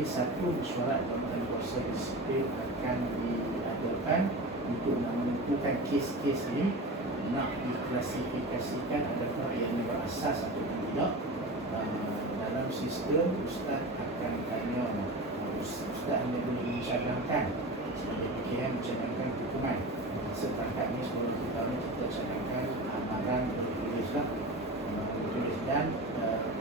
Jadi satu mesyuarat pemberian kuasa disiplin akan diadakan untuk menentukan kes-kes ini nak diklasifikasikan adakah yang berasas atau tidak. Dalam sistem ustaz akan tanya, ustaz hanya boleh mencadangkan sebagai PKM, mencadangkan hukuman. Setakat ni sebelum kita ni kita cadangkan amaran bertulislah bertulis, dan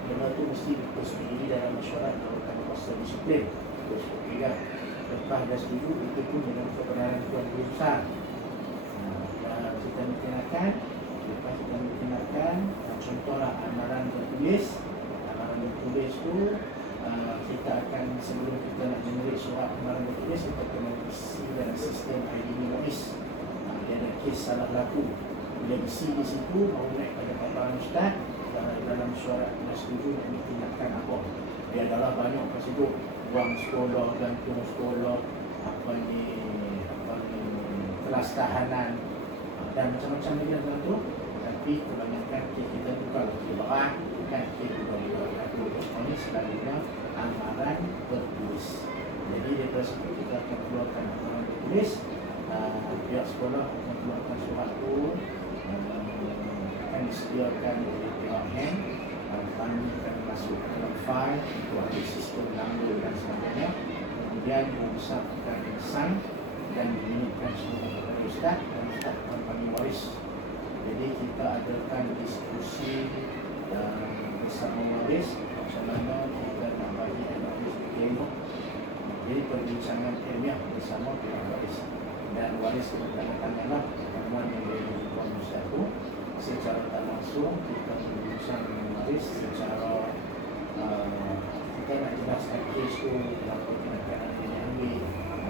benda tu mesti dipersetujui dalam mesyuarat melakukan kuasa disiplin. Tidak lepas dah setuju, itu pun dengan kebenaran Tuan Guru Besar. Kita mungkinkan, lepas kita mungkinkan, contohlah amaran bertulis. Amaran bertulis tu kita akan, sebelum kita nak generate surat amaran bertulis, kita kena isi dalam sistem ID Muiz. Dia ada kes salah laku. Bila isi di situ, baru naik pada paparan ustaz. Dalam surat dah setuju nak ditindakan apa. Dia adalah banyak prosedur, wang sekolah, gantung sekolah, kelas tahanan dan macam-macam lagi dalam tu. Tapi kebanyakan kita bukan berat, bukan kita ini selalunya amaran bertulis. Jadi daripada situ kita akan keluarkan amaran bertulis. Pihak sekolah akan keluarkan surat tu, akan disediakan oleh pihak hand, kami akan masuk ke dalam file untuk ada sistem download dan sebagainya. Kemudian ustaz akan sign dan dimintakan semua kepada ustaz, dan ustaz akan panggil waris. Jadi kita adakan diskusi bersama waris macam mana kita nak bagi waris tengok. Jadi perbincangan ilmiah bersama pihak waris, dan waris bertangan-tanganlah pertemuan yang dilakukan ustaz itu. Secara tak langsung kita berbincang dengan waris secara kita nak jelaskan kes tu, apa tindakan yang diambil,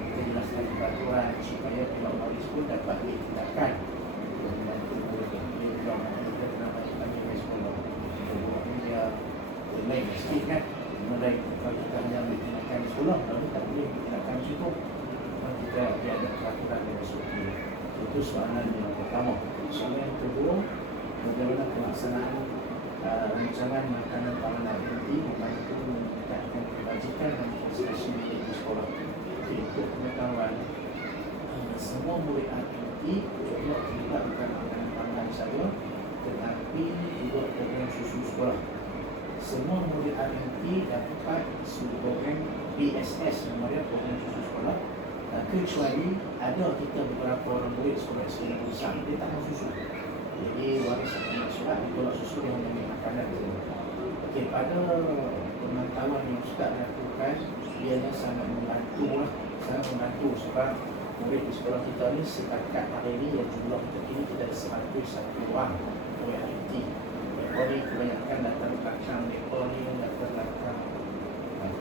kita jelaskan peraturan supaya pihak waris pun dapat ditindakan. Dia bilang kita kena bagi sekolah. Ini dia lain sikit kan. Mulai kalau kita hanya ambil tindakan di sekolah, lalu tak boleh tindakan di situ. Kita ada peraturan yang masuk. Itu soalan yang pertama. Soalan yang kedua, bagaimana pelaksanaan rancangan makanan panganan inti membantu meningkatkan kebajikan dan prestasi di sekolah. Untuk pengetahuan, semua murid inti juga terlibat bukan makanan panganan saja, tetapi juga program susu sekolah. Semua murid inti dapat program BSS, namanya program susu sekolah. Kecuali ada kita beberapa orang murid sekolah sekolah besar, dia tak mahu susu. Jadi waris akan nak surat, dia tolak susu, dia hanya makanan. Okey, pada pemantauan yang ustaz lakukan, ianya sangat membantu sangat membantu sebab murid di sekolah kita ni setakat hari ini yang jumlah kita kini kita ada 101 orang murid IT. Mereka ni kebanyakan datang belakang, mereka ni datang belakang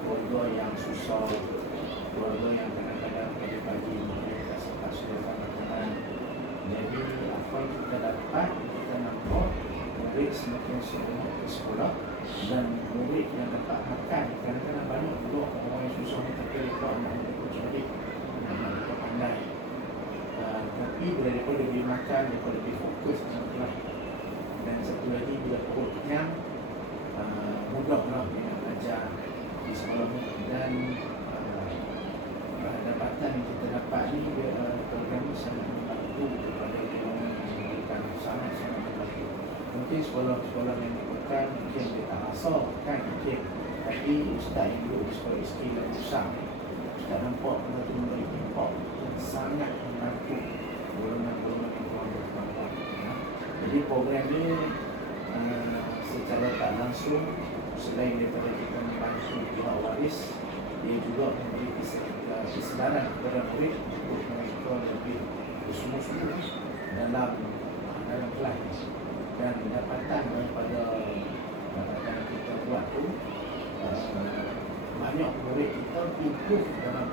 keluarga yang susah, keluarga yang kadang-kadang pagi-pagi mereka tak sempat sekolah makanan. Jadi apa yang kita dapat, kita nampak murid semakin seronok ke sekolah, dan murid yang dapat makan kadang-kadang banyak juga orang yang susah tapi mereka anak mereka cerdik, anak mereka pandai. Tapi bila mereka lebih makan, mereka lebih fokus dalam kelas. Dan satu lagi, bila perut kenyang, mudahlah dengan belajar di sekolah ni. Dan dapatan yang kita dapat ni, program ini sangat membantu kepada orang yang memberikan, sangat-sangat membantu. Mungkin sekolah-sekolah yang bukan, mungkin dia tak rasa kan, mungkin. Tapi ustaz yang duduk di sekolah SK yang besar, ustaz nampak benda tu memberi impak yang sangat membantu golongan-golongan yang kurang berkembang. Jadi program ni secara tak langsung, selain daripada kita membantu pihak waris, dia juga memberi kesedaran kepada murid untuk mereka lebih bersungguh-sungguh dalam kelas. Dan pendapatan daripada yang kita buat tu, banyak murid kita improve dalam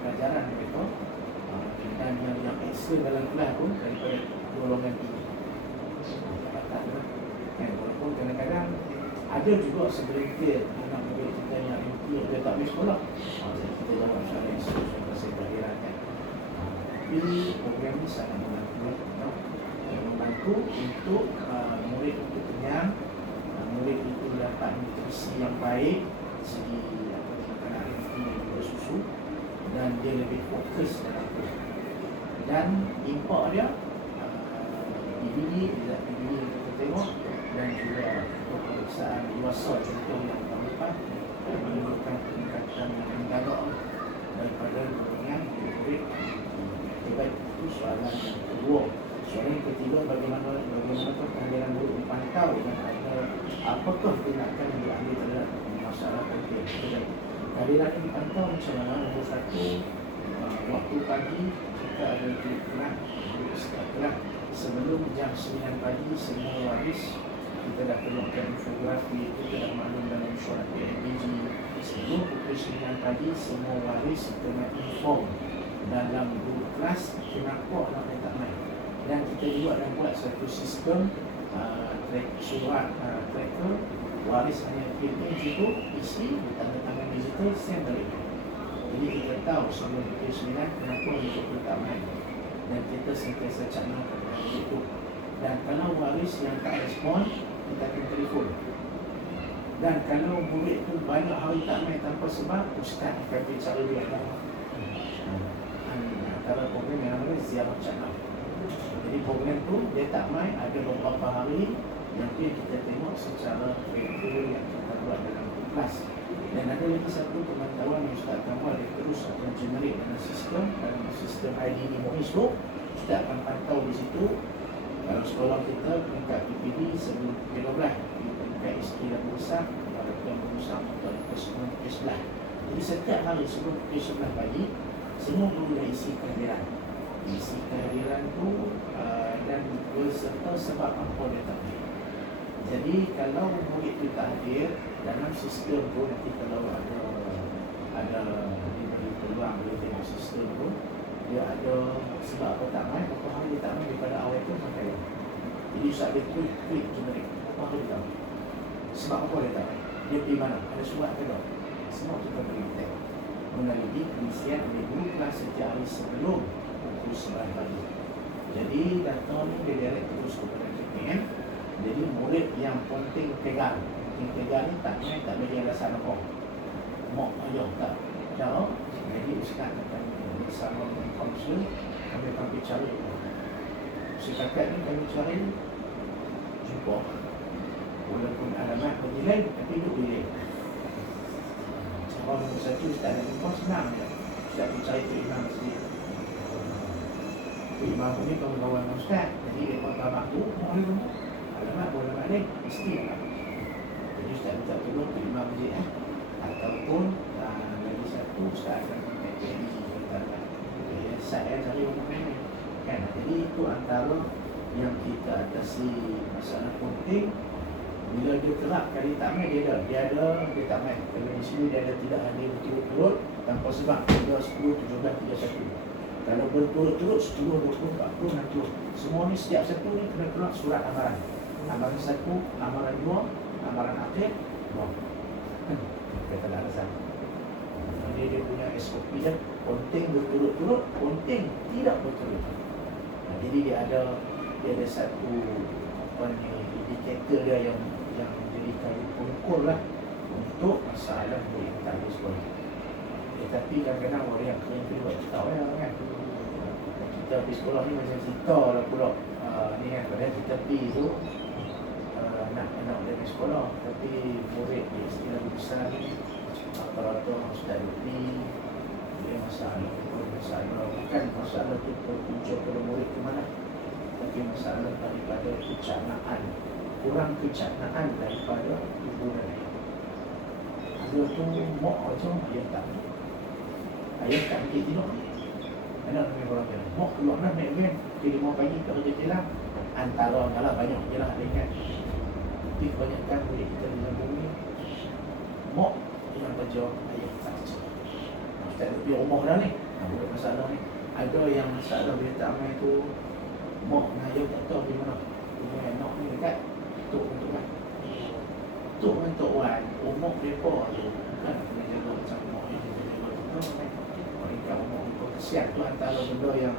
pelajaran mereka, dan yang excel dalam kelas pun daripada golongan tinggi. Pendapatan walaupun kadang-kadang ada juga segelintir anak murid kita yang dia tak pergi sekolah. Kita jawab soalan yang saya berhiraukan. Tapi program ini sangat membantu untuk murid itu kenyang, murid itu dapat nutrisi yang baik, segi makanan inti nafsu dan dia lebih fokus dalam tu. Dan impak dia PBD, zat PBD yang kita tengok, dan juga pemeriksaan luasal contoh yang terlepas menunjukkan peningkatan yang mendadak daripada golongan murid. Baik, itu soalan yang kedua. Soalan yang ketiga, bagaimana kehadiran guru dipantau dan ada apakah tindakan yang diambil terhadap masalah penting. Kehadiran dipantau macam mana? Nombor satu, waktu pagi jika ada kelas sebelum jam 9 pagi semua waris kita dah keluarkan infografi, kita dah maklum dalam surat PNBG. Sebelum pukul 9 pagi semua waris kena inform dalam guru kelas kenapa anak mereka tak main. Dan kita juga dah buat satu sistem surat tracker, waris hanya fill in situ, isi, tanda-tangan digital, send balik. Jadi kita tahu sebelum pukul 9 kenapa mereka tak main, dan kita sentiasa canangkan itu. Dan kalau waris yang tak respon, kita akan telefon. Dan kalau murid tu banyak hari tak main tanpa sebab, ustaz akan bicara dia antara program yang namanya ziarah canang. Jadi program tu dia tak main ada beberapa hari, nanti kita tengok secara regular yang kita buat dalam kelas. Dan ada lagi satu pemantauan yang Ustaz Kamal dia terus akan generate dalam sistem ID di Muiz tu. Ustaz akan pantau di situ. Kalau sekolah kita peringkat PPD sebelum P12, peringkat SK dan besar, pada yang berusaha untuk P11. Jadi setiap hari sebelum P11 pagi, semua guru dah isi kehadiran. Isi kehadiran tu dan berserta sebab apa dia tak hadir. Jadi kalau murid tu tak hadir, dalam sistem tu nanti kalau ada diberi peluang boleh tengok sistem tu, dia ada sebab apa tak main, berapa hari dia tak main daripada awal tu sampai dia. Jadi Ustaz dia tweet generate berapa hari dia tak main, sebab apa dia tak main, dia pergi mana, ada surat ke tak, semua kita boleh tengok melalui pengisian oleh guru kelas setiap hari sebelum pukul 9 pagi. Jadi data ni dia direct terus kepada KPM. Jadi murid yang penting pegang ni tak main, tak bagi alasan apa, mak ayah tak jawab. Jadi Ustaz akan bersama dengan kaunselor, kami akan bicara. Setakat ni kami cari jumpa, walaupun alamat bernilai tapi duduk bilik. Sebab nombor satu Ustaz nak jumpa senang je. Ustaz bicara tu imam masjid. Imam ni kawan-kawan Ustaz, jadi dia pun tabak tu, boleh jumpa alamat boleh balik, mesti lah. Jadi Ustaz minta tolong ke imam masjid ataupun lagi satu Ustaz akan kontak PNG saya cari orang lain kan. Jadi itu antara yang kita atasi masalah penting. Bila dia terap kali tak main, dia tak main. Kalau di sini dia ada tidak hadir berturut-turut tanpa sebab 3, 10, 17, 31. Kalau berturut-turut 10, 20, 40, 60. Semua ni setiap satu ni kena keluar surat amaran. Amaran 1, amaran 2, amaran akhir, 2. Kita tak ada alasan. Dia punya SOP dia, konting berturut-turut, konting tidak berturut-turut. Jadi dia ada satu indikator dia yang jadi kayu pengkur lah untuk masalah yang tak ada sekolah. Tetapi kadang-kadang orang yang kena buat tahu kan. Kita pergi sekolah ni macam cerita lah pula ni kan, padahal kita pergi tu nak dia pergi sekolah, tapi murid dia istilah besar ni rata-rata Ustaz Lutfi dia masalah bukan masalah tu terpunca pada murid ke mana, tapi masalah daripada kecanaan, kurang kecanaan daripada ibu dan ayah. Dia tu mak aja ayah tak tidur. Anak kami orang kata mak keluar nak naik van pukul 5 pagi ke kerja jelang, antara malah banyak je lah dengan tapi kebanyakan murid kita di dalam bumi mak yang kerja, ayah tak kerja. Ustaz lebih rumah dah ni, bukan masalah ni. Ada yang masalah bila tak main tu, mak dan ayah tak tahu di mana. Rumah anak ni dekat Tok Wan. Tok Wan, Tok Wan, rumah mereka tu bukan kena jaga macam mak yang kita jaga tu kan. Mereka rumah mereka kesian tu antara benda yang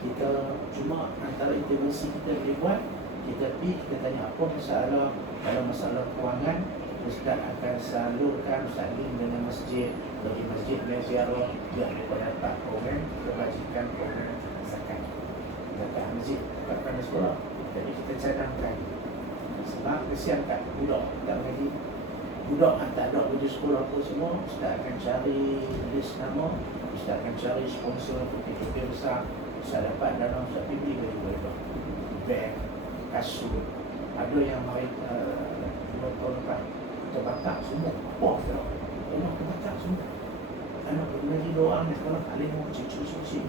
kita cuma antara intervensi kita boleh buat. Kita pergi, kita tanya apa masalah, kalau masalah kewangan Ustaz akan salurkan Ustaz link dengan masjid, bagi masjid dan ziarah biar mereka dapat program kebajikan, program zakat masjid kat sekolah. Jadi kita cadangkan, sebab kesian kat budak tak lagi budak tak ada kerja sekolah apa semua. Ustaz akan cari list nama, Ustaz akan cari sponsor putih-putih besar. Ustaz dapat dana, Ustaz pergi bagi mereka beg, kasut. Ada yang main 2 tahun lepas terbakar semua. Apa dah? Rumah terbakar semua. Anak lagi 2 orang di sekolah, alih mau cucu-cucu.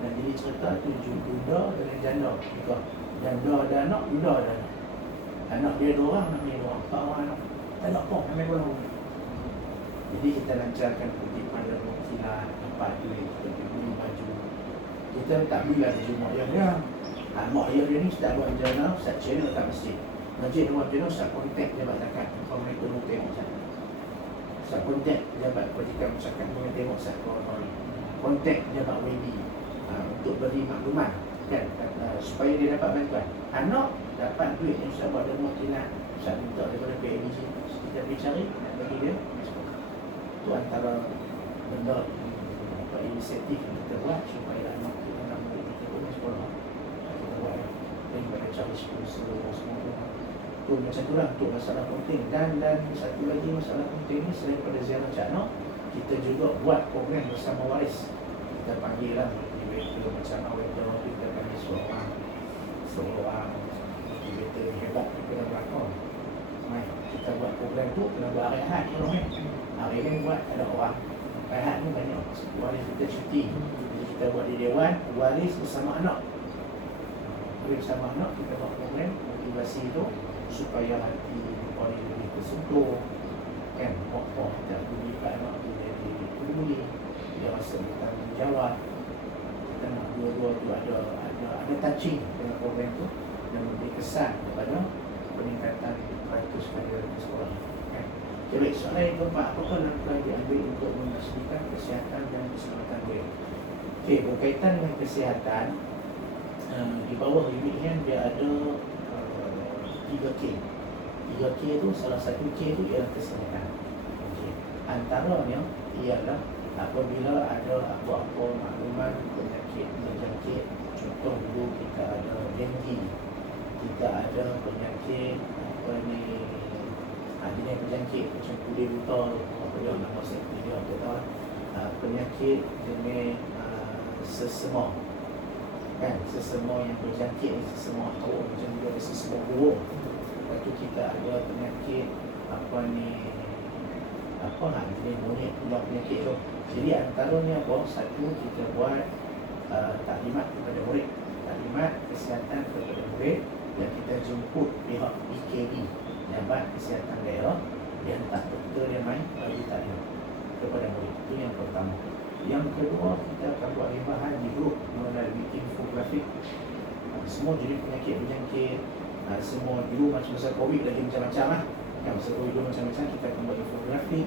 Dan dia cerita tu bunda dengan janda nikah. Janda ada anak, bunda ada anak. Anak dia 2 orang, anak dia 2 orang. 4 orang anak. Tak ada apa, ambil bola. Jadi kita lancarkan kutipan dan wakilan, dapat duit, kita beli baju. Kita tak bila baju mak ayah dia. Mak ayah dia ni Ustaz buat jana, Ustaz channel kat masjid. Masjid buat jana, Ustaz kontak jabat zakat. Kalau mereka mau tengok Ustaz. Ustaz kontak jabat ketika masyarakat mau tengok Ustaz korang. Kontak jabat WD untuk beri maklumat kan, supaya dia dapat bantuan. Anak dapat duit yang Ustaz buat dan wakilan. Ustaz minta daripada PNG, kita pergi cari dan bagi dia. Itu antara benda inisiatif yang kita buat supaya anak kita nak boleh kita boleh sekolah. Kita buat daripada cari sponsor semua tu macam tu lah untuk masalah penting. Dan satu lagi masalah penting ni, selain daripada ziarah Cik Nok, kita juga buat program bersama waris. Kita panggil lah motivator macam awal tu, kita panggil seorang motivator hebat daripada belakang. Kita buat program tu kena buat hari Ahad tu. Hari ni buat ada orang Ahad ni banyak waris kita cuti. Jadi kita buat di dewan waris bersama anak. Waris bersama anak kita buat program motivasi tu supaya hati orang lebih tersentuh kan. Pokok kita beri kat anak tu jadi peduli, dia rasa bertanggungjawab. Kita nak dua-dua tu ada touching dengan program tu dan memberi kesan kepada peningkatan ratus pada sekolah kan. Jadi soalan yang keempat, apakah langkah diambil untuk memastikan kesihatan dan keselamatan guru? Okey, berkaitan dengan kesihatan, di bawah unit ni dia ada 3K. 3K tu, salah satu K tu ialah kesihatan. Okay. Antaranya ialah apabila ada apa-apa makluman penyakit terjangkit, contoh dulu kita ada denggi, kita ada penyakit apa ni, jenis penyakit macam kulit buta, apa dia nama saya dia tak tahu, penyakit jenis sesama kan, sesama yang berjangkit, sesama tahu macam dia sesama burung. Lepas tu kita ada penyakit apa ni, apa jenis monyet pula penyakit tu. Jadi antaranya apa, satu kita buat taklimat kepada murid, taklimat kesihatan kepada murid, dan kita jemput pihak PKD, Jabat Kesihatan Daerah, dia hantar doktor dia main bagi taklimat kepada murid. Itu yang pertama. Yang kedua, kita akan buat limpahan di grup melalui infografik. Semua jenis penyakit berjangkit, semua dulu macam masa COVID lagi macam-macam lah. Kan, masa COVID dulu macam-macam, kita akan buat infografik,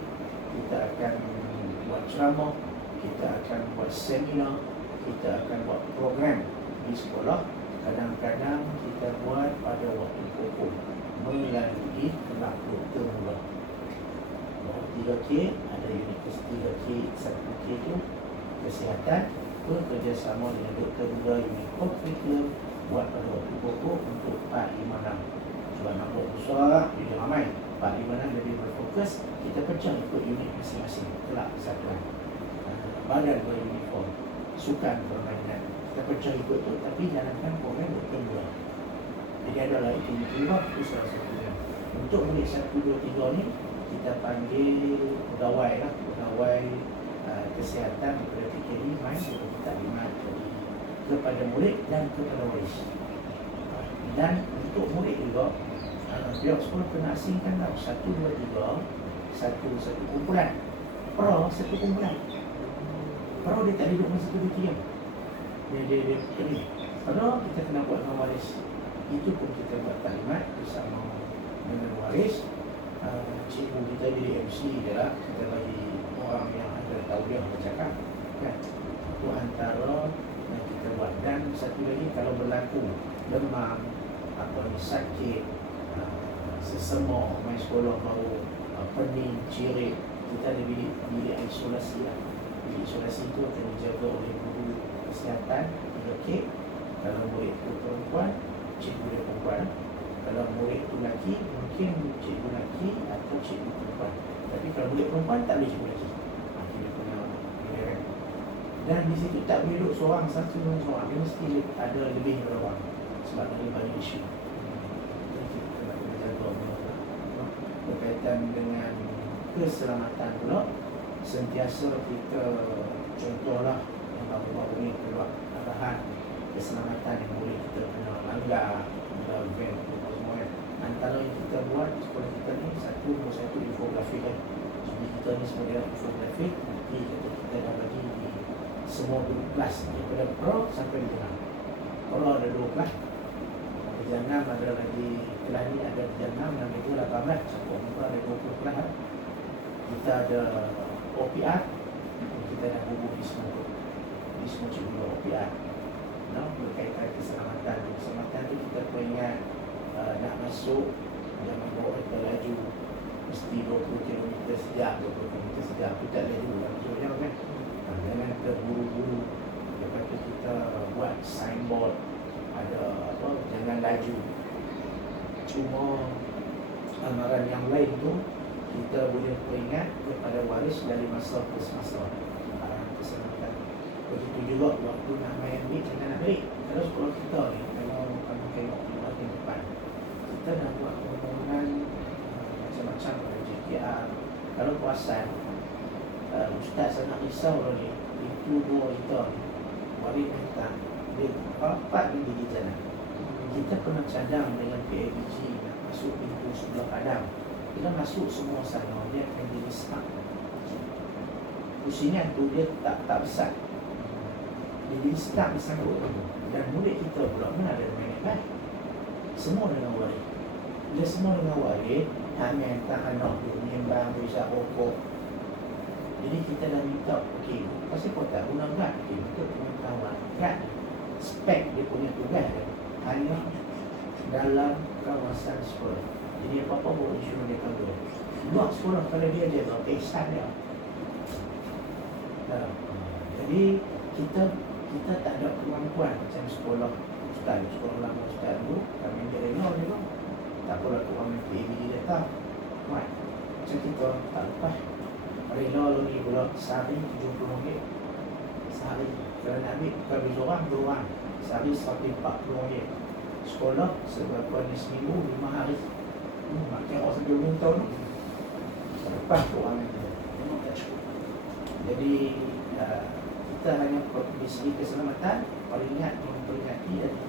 kita akan buat ceramah, kita akan buat seminar, kita akan buat program di sekolah. Kadang-kadang kita buat pada waktu pokok melalui kelab doktor mula. 3K, ada unit 3K, 1K tu kesihatan, bekerjasama dengan doktor mula unit curriculum, buat pada waktu pokok untuk 456. Sebab nak buat besar, dia ramai. 456 lebih berfokus, kita pecah ikut unit masing-masing, kelab kesatuan, badan beruniform, sukan permainan, kita pecah ikut tu, tapi jalankan program doktor mula. Jadi adalah itu mula, itu salah satunya. Untuk murid 1, 2, 3 ni, kita panggil pegawai lah, pegawai kesihatan daripada PKD main untuk taklimat kepada murid dan kepada waris. Dan untuk murid juga, pihak sekolah kena asingkan tau, 1, 2, 3, satu kumpulan. Satu kumpulan. Dia tak duduk masa 1, 2, 3. Dia kena. Kita kena buat dengan waris. Itu pun kita buat taklimat bersama dengan waris. Cikgu kita jadi MC je lah, kita bagi orang yang ada tahu dia bercakap kan. Itu antara yang kita buat. Dan satu lagi, kalau berlaku demam, apa ni, sakit, sesama main sekolah baru pening, cirit. Kita ada bilik isolasi lah. Bilik isolasi tu akan dijaga oleh guru kesihatan, lokek. Kalau murid tu perempuan, cikgu dia perempuan. Kalau murid tu lelaki, mungkin cikgu lelaki atau cikgu perempuan. Tapi kalau murid perempuan, tak boleh cikgu lelaki. Dia punya pilihan. Dan di situ tak boleh duduk seorang, satu dengan seorang. Dia mesti ada lebih dari orang. Sebab ada banyak isu. Jadi kita nak kena jaga berkaitan dengan keselamatan pula. Sentiasa kita contohlah yang baru-baru ni keluar arahan keselamatan yang boleh kita kena langgar dalam van semua kan. Antara yang kita buat di sekolah kita ni satu infografik kan. Jadi kita ni sebagai infografik, nanti kita dah bagi di semua kelas daripada pro sampai jenam. Pro ada 2 kelas, jenam ada lagi, kelas ni ada jenam dan itu 18, sampai muka ada 20 kelas. Kita ada OPR, kita dah hubungi semua cikgu OPR. Berkaitan keselamatan. Keselamatan tu kita ingat nak masuk, jangan bawa kereta laju mesti 20 km sejam, 20 km sejam tu tak laju lah maksudnya kan. Jangan terburu-buru. Lepas tu kita buat signboard ada apa, jangan laju. Cuma amaran yang lain tu kita boleh peringat kepada waris dari masa ke masa. Keselamatan. Begitu juga waktu nak main ambil, jangan nak balik. Kalau sekolah kita ni, kalau kamu tengok di bahagian depan, kita dah buat permohonan macam-macam pada JKR. Kalau perasan, Ustaz sangat risau lah ni, itu dua kita ni, waris minta, dia rapat ni di jalan. Kita kena cadang dengan PABG nak masuk pintu sebelah padang. Kita masuk semua sana, dia akan jadi stuck. Pusingan tu dia tak besar. Dia jadi stuck di sana. Dan murid kita pula mana ada main baik. Semua dengan waris. Bila semua dengan waris, hanya tak anak dia menyembang, berisap rokok. Jadi kita dah minta, okey, pasal kau tak guna guard? Okey, kita pengetahuan guard. Spek dia punya tugas dia hanya dalam kawasan sekolah. Jadi apa-apa buat isu dia kata. Luar sekolah kalau dia jaga, ihsan dia. Jadi kita tak ada kemampuan macam sekolah lama ustaz dulu, kami dia rela dia pun tak apalah orang PABD datang buat macam kita tak lepas rela lagi pula sehari RM70 sehari. Kalau nak ambil bukan dua orang sehari RM140. Sekolah seberapa ni seminggu 5 hari. Makin orang sampai belum tahun lepas tu orang memang tak cukup. Jadi kita hanya di segi keselamatan memperingati dari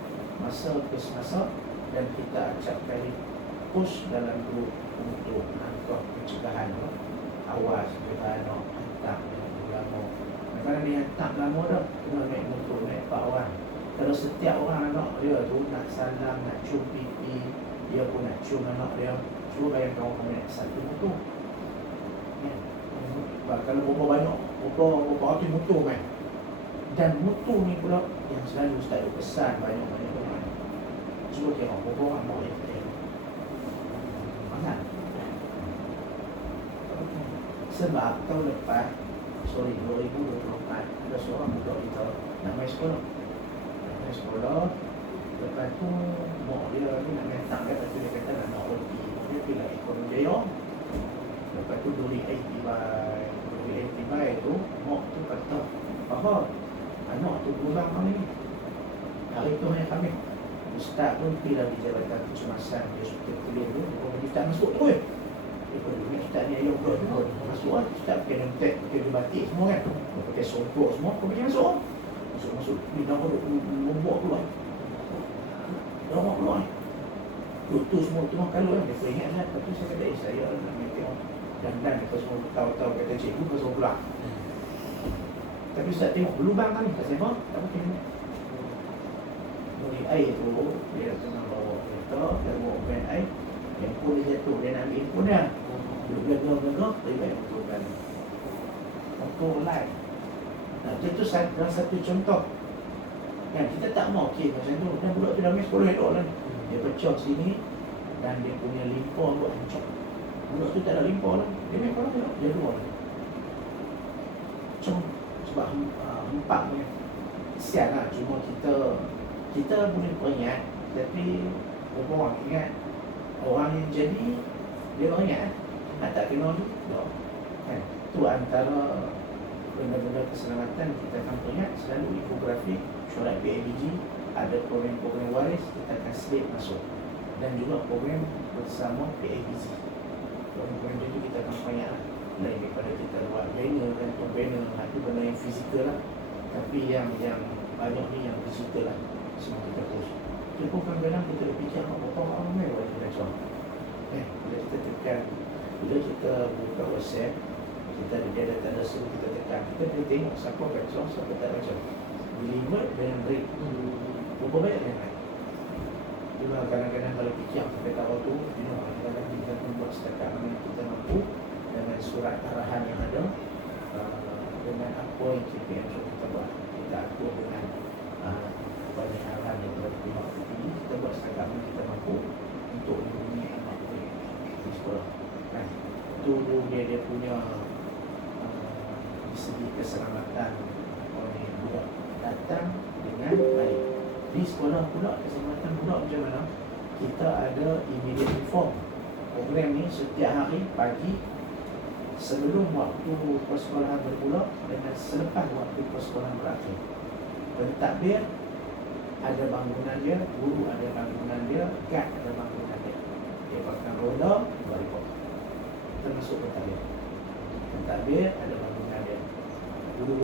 masa ke semasa, dan kita acap kali push dalam grup untuk langkah pencegahan awas beranak hantar lama. Kalau dia hantar lama dah kena naik motor, naik 4 orang. Kalau setiap orang anak dia tu nak salam, nak cium pipi, dia pun nak cium anak dia, cuba bayangkan orang naik satu motor. Kalau berapa banyak, berapa ratus motor kan. Dan motor ni pula yang selalu Ustaz ada pesan banyak-banyak orang. Cuba tengok berapa orang bawa yang kita mahal. Sebab tahun lepas 2024 ada seorang budak kita nak main sekolah. Lepas tu mak dia ni nak main tak kan, dia kata nak roti. Dia pilih ekonomi jaya. Lepas tu duri ATB tu, mak tu kata, apa? Anak tu pulang kami ni. Hari tu hanya kami. Ustaz pun pergi di Jabatan Kecemasan. Dia suka kuliah tu, dia pun Ustaz masuk tu Dia pun dunia Ustaz ni ayah buat tu. Masuk lah, Ustaz pakai nemtek, pakai di batik semua kan. Dia pakai songkok semua, kau pergi masuk. Masuk, ni dah nombor keluar. Dah nombor keluar ni. Tu semua tu kalau kan, dia pun ingat lah. Lepas tu saya kata, saya nak minta dan kita semua tahu-tahu kata cikgu ke semua pulang. Tapi Ustaz tengok lubang kan, kat saya tak pakai ni. Dari air tu, dia tengah bawa kereta, dia bawa van air, handphone dia jatuh, dia nak ambil handphone dia. Dia gegar-gegar, dia bayar motor. Motor lain. Itu salah satu contoh. Yang kita tak mau okey macam tu. Dan budak tu dah main sekolah elok lah. Dia pecah sini, dan dia punya limpa buat hancur. Budak tu tak ada limpa lah, dia main kolam je, dia dua lah. Sebab empat punya kesian lah. Cuma kita boleh peringat, tapi berapa orang ingat. Orang yang jadi dia orang ingat tak kena juga kan. Tu antara benda-benda keselamatan kita akan peringat. Selalu infografik syurat PABG, ada program-program waris kita akan slip masuk, dan juga program bersama PABG. Program itu kita akan peringat lah. Lain daripada kita buat banner dan banner, itu benda yang fizikal lah. Tapi yang banyak ni yang digital lah, semua kita post. Itu pun kadang-kadang kita fikir apa ramai buat kita macam bila kita tekan, bila kita buka WhatsApp, kita ada tanda suruh kita tekan, kita boleh tengok siapa baca, siapa tak baca. Deliver dengan break, berapa banyak yang lain. Itulah kadang-kadang kalau fikir sampai tak waktu, kadang-kadang kita pun buat setakat mana kita mampu dengan surat arahan yang ada, dengan apa yang kita buat. Kita atur dengan banyak arahan yang berpihak ini, kita buat setakat mana kita mampu untuk lindungi anak di sekolah. Kan? Itu dia punya segi keselamatan oleh budak datang dengan baik. Di sekolah pula keselamatan budak macam mana? Kita ada immediate inform. Program ni setiap hari pagi sebelum waktu persekolahan bermula dengan selepas waktu persekolahan berakhir. Pentadbir ada bangunan dia, guru ada bangunan dia, guard ada bangunan dia. Dia pakai roda, balik termasuk pentadbir. Pentadbir ada bangunan